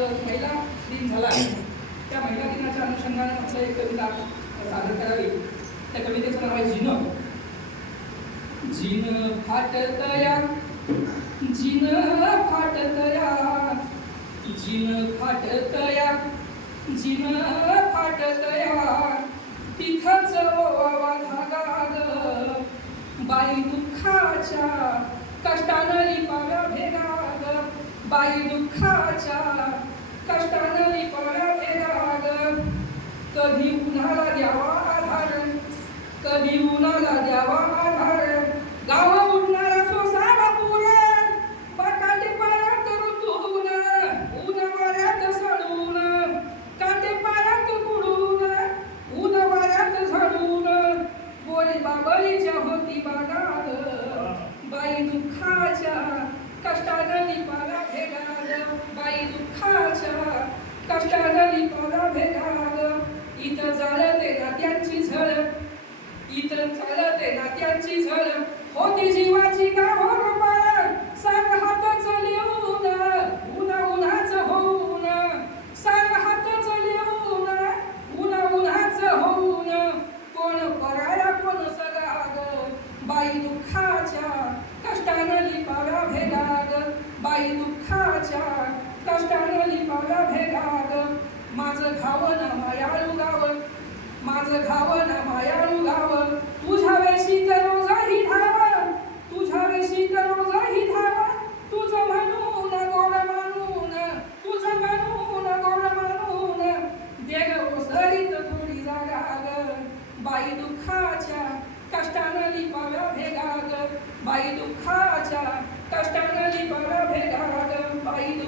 महिला दिन झाला आहे. त्या महिला दिनाच्या अनुषंगाने आपल्या एक कविता सादर करावी. त्या कवितेचं नाव आहे जिन. जिन फाटतया जिन फाटतया जिन फाटतया जिन फाटतया. तिथंच ओवा धागा ग बाई दुःखाच्या कष्टानं लिपाव्या भेगाग बाई दुःखाच्या कष्टानं लिपाव्या भेगाग कधी उन्हाला द्यावा आधार कधी उन्हाला द्यावा कष्टानं लिपाला भेगाल इथं झालं ते नात्यांची झळ. इथं झालं ते नात्यांची झळ. होती जीवाची का हो पाळ सांग हातच लिहून. उन्हा उन्हाच होऊन. सांग हातच लिहून. उन्हा उन्हाच होऊन. कोण पराया कोण सगाग बाई दुःखाच्या कष्टानं लिपाव्या भेगाग बाई दुःखाच्या कष्टानं लिपाव्या भेगाग माझं घावन मायाळू गाव माझं घावन मायाळू गाव तुझ्या वेशी रोजही धावा. तुझ्या वेशी रोजही धावा. तुझं म्हणून गोड मानून तुझं म्हणून गोड मानून देग ओसरीत थोडी जागा ग बाई दुःखाच्या कष्टानं लिपाव्या भेगाग. बाई दुःखा कष्टानं लिपाव्या भेगाग बाई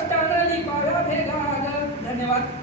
दुःखाच्या धन्यवाद.